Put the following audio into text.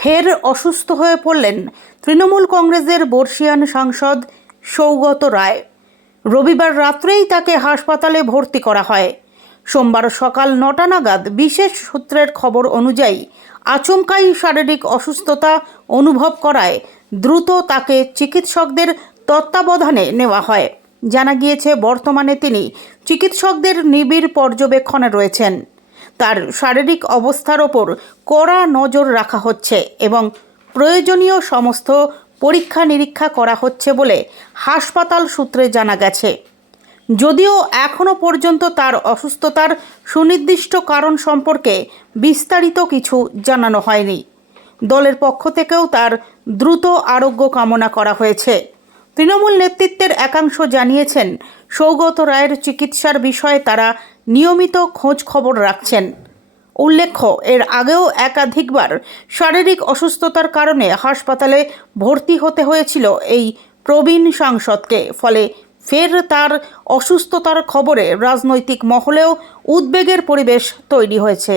ফের অসুস্থ হয়ে পড়লেন তৃণমূল কংগ্রেসের বর্ষীয়ান সাংসদ সৌগত রায়। রবিবার রাত্রেই তাকে হাসপাতালে ভর্তি করা হয়। সোমবার সকাল 9টা নাগাদ বিশেষ সূত্রের খবর অনুযায়ী আচমকাই শারীরিক অসুস্থতা অনুভব করায় দ্রুত তাকে চিকিৎসকদের তত্ত্বাবধানে নেওয়া হয়। জানা গিয়েছে, বর্তমানে তিনি চিকিৎসকদের নিবিড় পর্যবেক্ষণে রয়েছেন। তার শারীরিক অবস্থার ওপর কড়া নজর রাখা হচ্ছে এবং প্রয়োজনীয় সমস্ত পরীক্ষা নিরীক্ষা করা হচ্ছে বলে হাসপাতাল সূত্রে জানা গেছে। যদিও এখনও পর্যন্ত তার অসুস্থতার সুনির্দিষ্ট কারণ সম্পর্কে বিস্তারিত কিছু জানানো হয়নি। দলের পক্ষ থেকেও তার দ্রুত আরোগ্য কামনা করা হয়েছে। তৃণমূল নেতৃত্বের একাংশ জানিয়েছেন, সৌগত রায়ের চিকিৎসার বিষয়ে তারা নিয়মিত খোঁজ খবর রাখছেন। উল্লেখ্য, এর আগেও একাধিকবার শারীরিক অসুস্থতার কারণে হাসপাতালে ভর্তি হতে হয়েছিল এই প্রবীণ সাংসদকে। ফলে ফের তার অসুস্থতার খবরে রাজনৈতিক মহলেও উদ্বেগের পরিবেশ তৈরি হয়েছে।